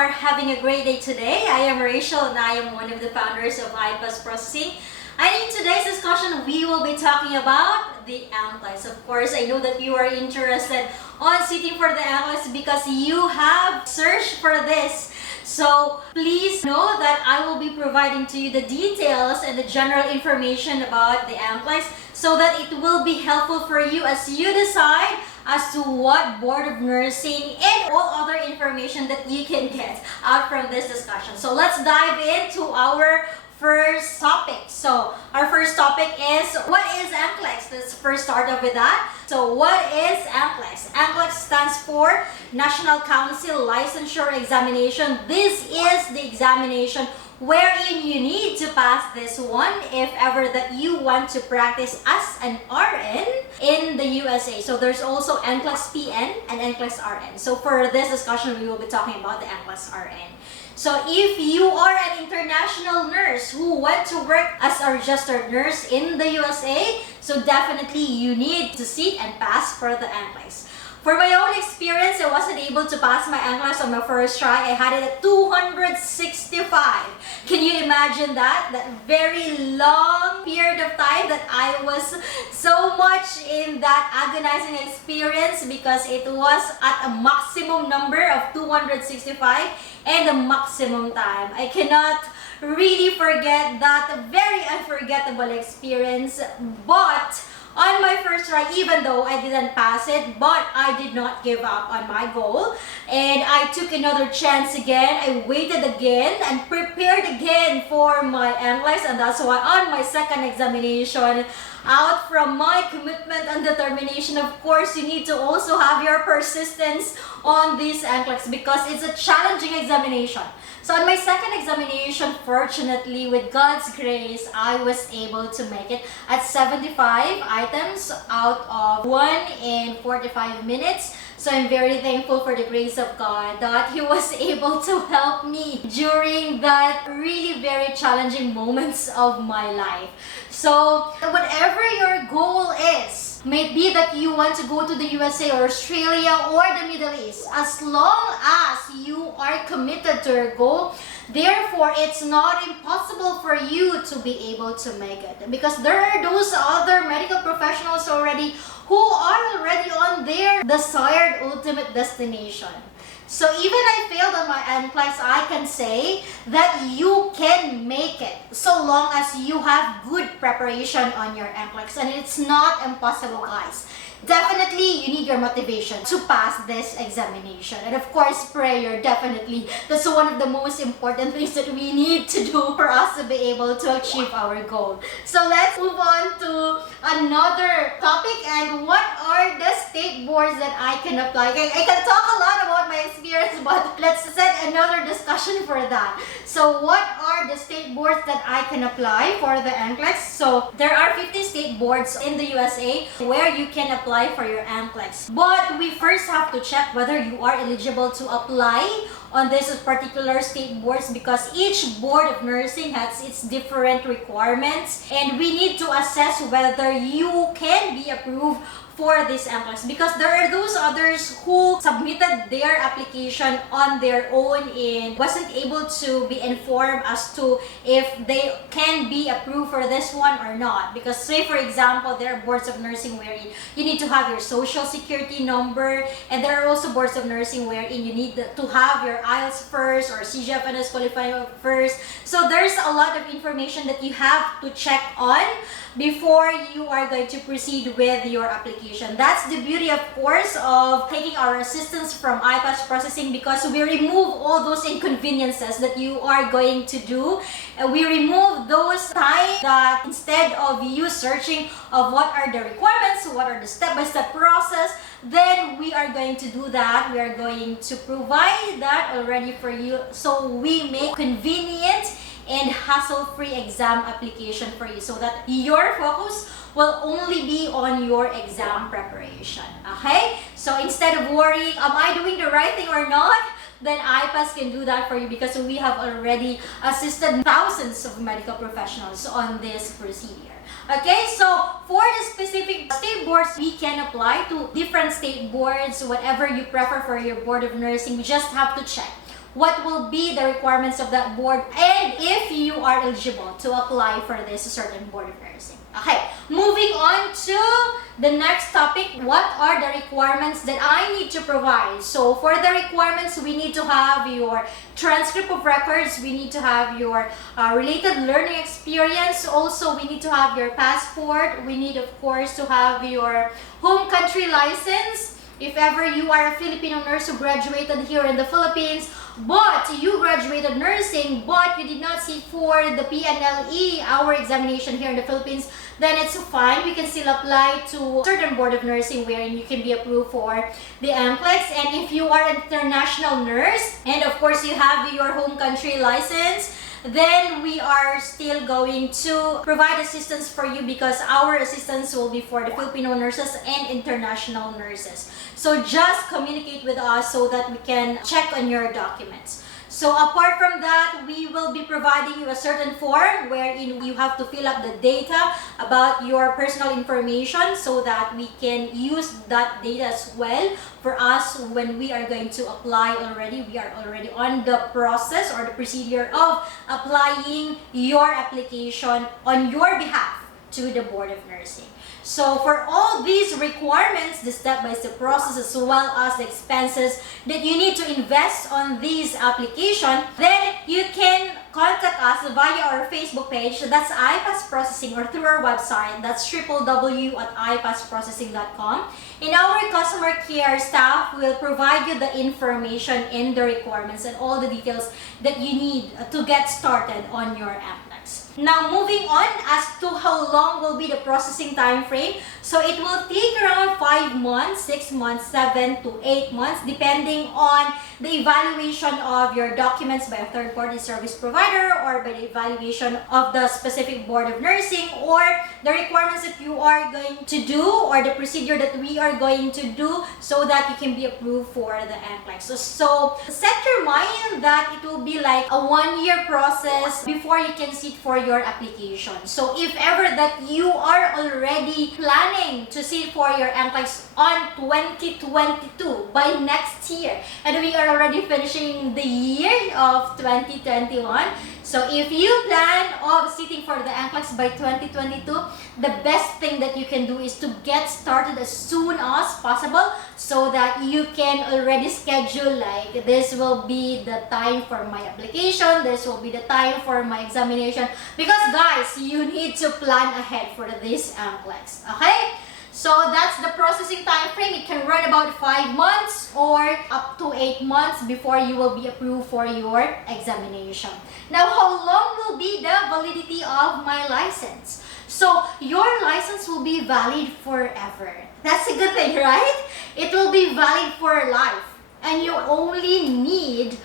are having a great day today. I am Rachel and I am one of the founders of IPASS Processing. And in today's discussion, we will be talking about the NCLEX. Of course, I know that you are interested on sitting for the NCLEX because you have searched for this. So please know that I will be providing to you the details and the general information about the NCLEX so that it will be helpful for you as you decide as to what board of nursing and all other information that you can get out from this discussion. So let's dive into our first topic. So our first topic is, what is NCLEX? Let's first start off with that. So what is NCLEX? NCLEX stands for National Council Licensure Examination. This is the examination wherein you need to pass this one if ever that you want to practice as an RN in the USA. So there's also NCLEX-PN and NCLEX-RN. So for this discussion, we will be talking about the NCLEX-RN. So if you are an international nurse who went to work as a registered nurse in the USA, so definitely you need to sit and pass for the NCLEX. For my own experience, I wasn't able to pass my NCLEX on my first try. I had it at 265. Can you imagine that? That very long period of time that I was so much in that agonizing experience because it was at a maximum number of 265 and the maximum time. I cannot really forget that very unforgettable experience, but on my first try, even though I didn't pass it, but I did not give up on my goal. And I took another chance again. I waited again and prepared again for my NCLEX. And that's why on my second examination, out from my commitment and determination, of course, you need to also have your persistence on this NCLEX because it's a challenging examination. So on my second examination, fortunately, with God's grace, I was able to make it at 75 items out of 1 in 45 minutes. So I'm very thankful for the grace of God that He was able to help me during that really very challenging moments of my life. So whatever your goal is, may it be that you want to go to the USA or Australia or the Middle East, as long as you are committed to your goal, therefore it's not impossible for you to be able to make it. Because there are those other medical professionals already who are already on their desired ultimate destination. So even I failed on my NCLEX, I can say that you can make it so long as you have good preparation on your NCLEX. And it's not impossible, guys. Definitely, you need your motivation to pass this examination. And of course, prayer, definitely. That's one of the most important things that we need to do for us to be able to achieve our goal. So let's move on to another topic. And what are the state boards that I can apply? I can talk a lot about my experience, but let's set another discussion for that. So what are the state boards that I can apply for the NCLEX? So there are 50 state boards in the USA where you can apply for your NCLEX. But we first have to check whether you are eligible to apply on this particular state boards because each board of nursing has its different requirements and we need to assess whether you can be approved for this NCLEX because there are those others who submitted their application on their own and wasn't able to be informed as to if they can be approved for this one or not. Because say for example, there are boards of nursing wherein you need to have your social security number, and there are also boards of nursing wherein you need to have your IELTS first or CGFNS qualifying first. So there's a lot of information that you have to check on before you are going to proceed with your application. That's the beauty, of course, of taking our assistance from IPASS Processing because we remove all those inconveniences that you are going to do. We remove those time that instead of you searching of what are the requirements, what are the step-by-step process, then we are going to do that. We are going to provide that already for you so we make convenient and hassle-free exam application for you so that your focus will only be on your exam preparation. Okay? So instead of worrying, am I doing the right thing or not? Then IPASS can do that for you because we have already assisted thousands of medical professionals on this procedure. Okay, so for the specific state boards, we can apply to different state boards, whatever you prefer for your board of nursing. We just have to check what will be the requirements of that board, and if you are eligible to apply for this certain board of nursing. Okay, moving on to the next topic. What are the requirements that I need to provide? So for the requirements, we need to have your transcript of records, we need to have your related learning experience, also we need to have your passport, we need of course to have your home country license. If ever you are a Filipino nurse who graduated here in the Philippines, but you graduated nursing, but you did not sit for the PNLE, our examination here in the Philippines, then it's fine. We can still apply to certain board of nursing wherein you can be approved for the NCLEX. And if you are an international nurse, and of course you have your home country license, then we are still going to provide assistance for you, because our assistance will be for the Filipino nurses and international nurses. So just communicate with us so that we can check on your documents. So apart from that, we will be providing you a certain form wherein you have to fill up the data about your personal information so that we can use that data as well for us when we are going to apply already. We are already on the process or the procedure of applying your application on your behalf to the Board of Nursing. So for all these requirements, the step-by-step process as well as the expenses that you need to invest on this application, then you can contact us via our Facebook page, that's IPASS Processing, or through our website, that's www.ipassprocessing.com. And our customer care staff will provide you the information and the requirements and all the details that you need to get started on your NCLEX. Now moving on as to how long will be the processing time frame. So it will take around 5 months, 6 months, 7 to 8 months, depending on the evaluation of your documents by a third-party service provider or by the evaluation of the specific board of nursing, or the requirements that you are going to do or the procedure that we are going to do so that you can be approved for the NCLEX. So set your mind that it will be like a 1-year process before you can sit for your application. So if ever that you are already planning to sit for your NCLEX on 2022 by next year, and we are already finishing the year of 2021, so if you plan of sitting for the NCLEX by 2022, the best thing that you can do is to get started as soon as possible so that you can already schedule, like this will be the time for my application, this will be the time for my examination, because guys, you need to plan ahead for this NCLEX, okay? So that's the processing time frame. It can run about 5 months or up to 8 months before you will be approved for your examination. Now, how long will be the validity of my license? So your license will be valid forever. That's a good thing, right? It will be valid for life. And you only need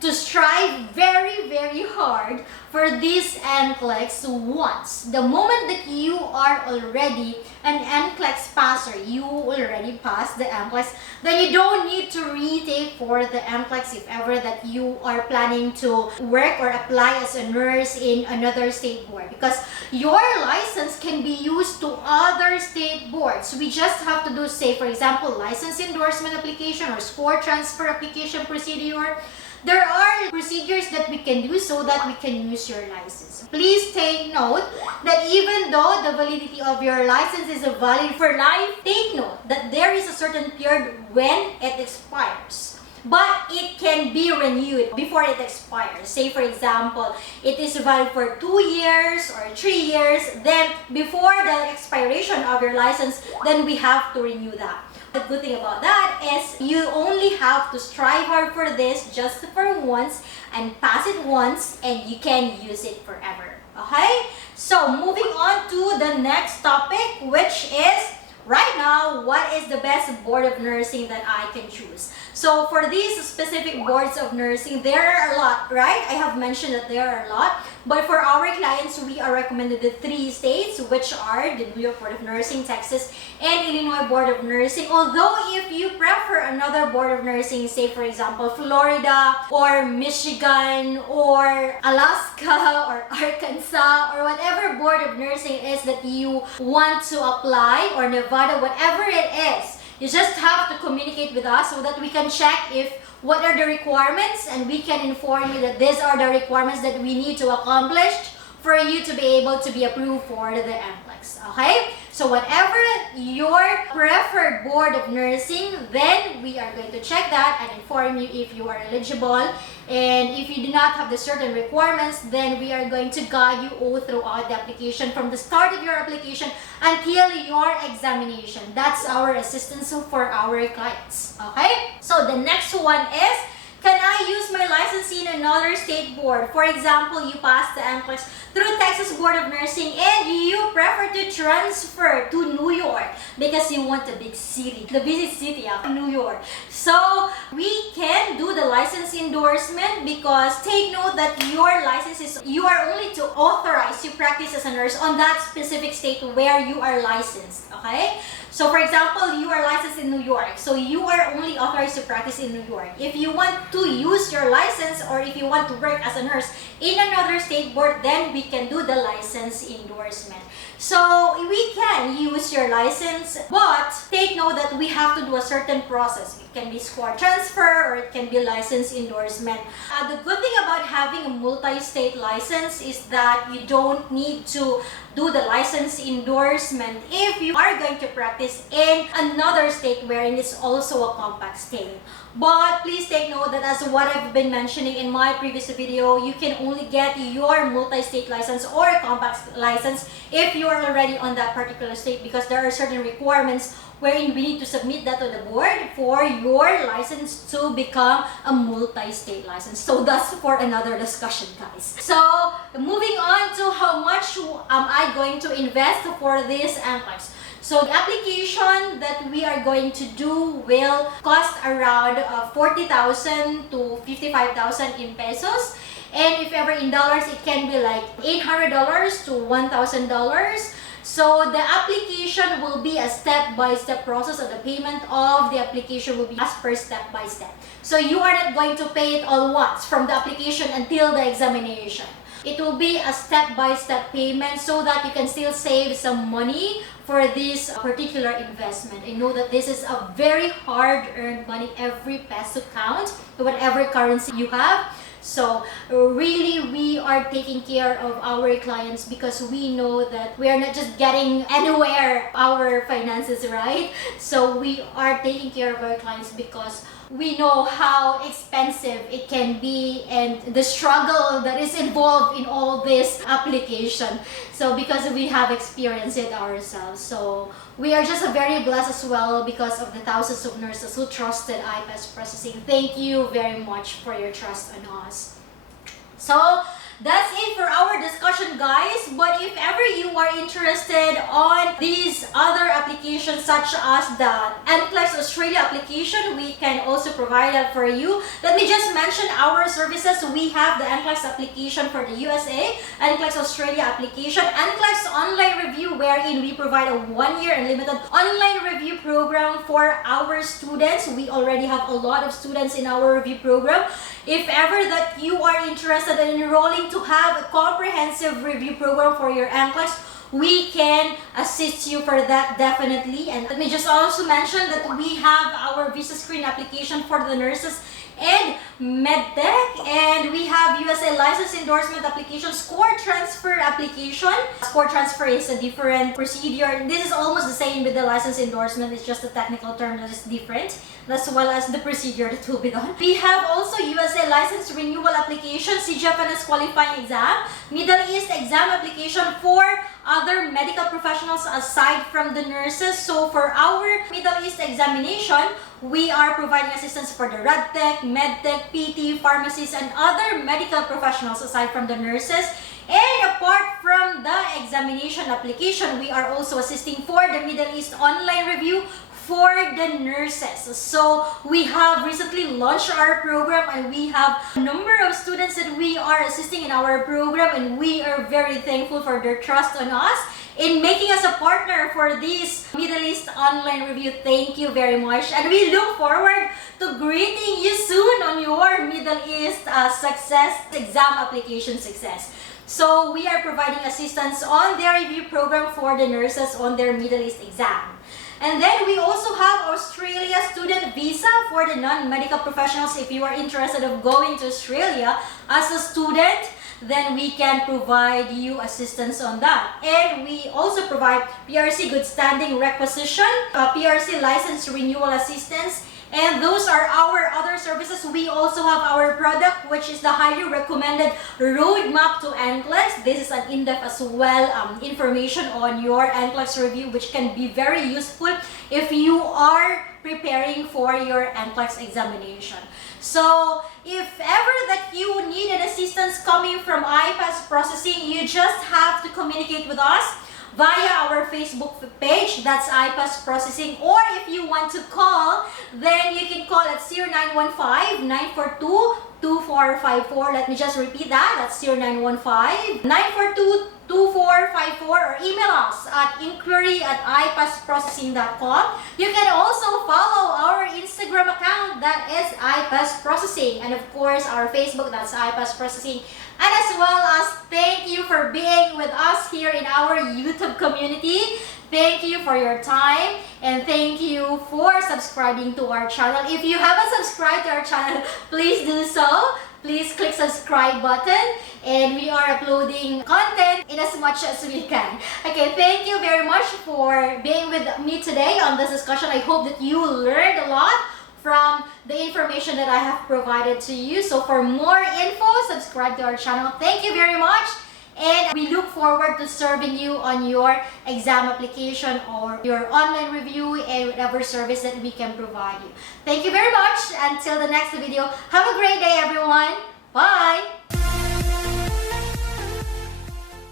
to strive very, very hard for this NCLEX once. The moment that you are already an NCLEX passer, you already passed the NCLEX, then you don't need to retake for the NCLEX if ever that you are planning to work or apply as a nurse in another state board, because your license can be used to other state boards. We just have to do, say for example, license endorsement application or score transfer application procedure. There are procedures that we can do so that we can use your license. Please take note that even though the validity of your license is valid for life, take note that there is a certain period when it expires. But it can be renewed before it expires. Say for example, it is valid for 2 years or 3 years, then before the expiration of your license, then we have to renew that. The good thing about that is you only have to strive hard for this just for once and pass it once, and you can use it forever. Okay? So moving on to the next topic, which is right now, what is the best board of nursing that I can choose? So for these specific boards of nursing, there are a lot, right? I have mentioned that there are a lot. But for our clients, we are recommended the 3 states, which are the New York Board of Nursing, Texas, and Illinois Board of Nursing. Although if you prefer another board of nursing, say for example, Florida or Michigan or Alaska or Arkansas or whatever board of nursing is that you want to apply, or Nevada, whatever it is, You just have to communicate with us so that we can check if what are the requirements, and we can inform you that these are the requirements that we need to accomplish for you to be able to be approved for the NCLEX. Okay? So whatever your preferred board of nursing, then we are going to check that and inform you if you are eligible. And if you do not have the certain requirements, then we are going to guide you all throughout the application from the start of your application until your examination. That's our assistance for our clients. Okay? So the next one is, can I use my license in another state board? For example, you passed the NCLEX through Texas Board of Nursing and you prefer to transfer to New York because you want the big city, the busy city of New York. So we can do the license endorsement, because take note that your license is, you are only to authorize to practice as a nurse on that specific state where you are licensed. Okay? So for example, you are licensed in New York, so you are only authorized to practice in New York. If you want to use your license, or if you want to work as a nurse in another state board, then we can do the license endorsement. So we can use your license, but take note that we have to do a certain process. It can be score transfer or it can be license endorsement. The good thing about having a multi-state license is that you don't need to do the license endorsement if you are going to practice in another state wherein it's also a compact state. But please take note that, as what I've been mentioning in my previous video, you can only get your multi-state license or compact license if you are already on that particular state, because there are certain requirements wherein we need to submit that to the board for your license to become a multi-state license. So that's for another discussion, guys. So moving on to how much am I going to invest for this NCLEX. So the application that we are going to do will cost around 40,000 to 55,000 in pesos. And if ever in dollars, it can be like $800 to $1,000. So the application will be a step-by-step process, and the payment of the application will be as per step-by-step. So you are not going to pay it all once from the application until the examination. It will be a step-by-step payment so that you can still save some money for this particular investment. I know that this is a very hard-earned money. Every peso counts, whatever currency you have. So really, we are taking care of our clients because we know that we are not just getting anywhere our finances, right? So we are taking care of our clients because we know how expensive it can be and the struggle that is involved in all this application. So because we have experienced it ourselves. So we are just very blessed as well because of the thousands of nurses who trusted IPASS Processing. Thank you very much for your trust on us. So that's it for our discussion, guys. But if ever you are interested on these other applications such as the NCLEX Australia application, we can also provide that for you. Let me just mention our services. We have the NCLEX application for the USA, NCLEX Australia application, NCLEX Online Review, wherein we provide a 1-year unlimited online review program for our students. We already have a lot of students in our review program. If ever that you are interested in enrolling to have a comprehensive review program for your NCLEX, we can assist you for that definitely. And let me just also mention that we have our visa screen application for the nurses and medtech, and we have USA license endorsement application, score transfer application. Score transfer is a different procedure. This is almost the same with the license endorsement, it's just a technical term that is different, as well as the procedure that will be done. We have also USA license renewal application, CJFNS qualifying exam, Middle East exam application for other medical professionals aside from the nurses. So for our Middle East examination, we are providing assistance for the RadTech, MedTech, PT, pharmacists, and other medical professionals aside from the nurses. And apart from the examination application, we are also assisting for the Middle East Online Review for the nurses. So we have recently launched our program, and we have a number of students that we are assisting in our program, and we are very thankful for their trust on us in making us a partner for this Middle East Online Review. Thank you very much, and we look forward to greeting you soon on your Middle East success exam application success. So we are providing assistance on their review program for the nurses on their Middle East exam. And then we also have Australia student visa for the non-medical professionals. If you are interested of going to Australia as a student, then we can provide you assistance on that. And we also provide PRC good standing requisition, PRC license renewal assistance, and those are our other services. We also have our product, which is the highly recommended roadmap to NCLEX. This is an in-depth as well information on your NCLEX review, which can be very useful if you are preparing for your NCLEX examination. So if ever that you need an assistance coming from IPASS Processing, you just have to communicate with us via our Facebook page, that's IPASS Processing, or if you want to call, then you can call at 0915-942-2454. Let me just repeat that, that's 0915-942-2454, or email us at inquiry@ipassprocessing.com. You can also follow our Instagram account, that is IPASS Processing, and of course our Facebook, that's IPASS Processing. And as well as thank you for being with us here in our YouTube community. Thank you for your time, and thank you for subscribing to our channel. If you haven't subscribed to our channel, please do so. Please click subscribe button, and we are uploading content in as much as we can. Okay, thank you very much for being with me today on this discussion. I hope that you learned a lot from the information that I have provided to you. So for more info, subscribe to our channel. Thank you very much, and we look forward to serving you on your exam application or your online review and whatever service that we can provide you. Thank you very much. Until the next video, have a great day everyone. Bye!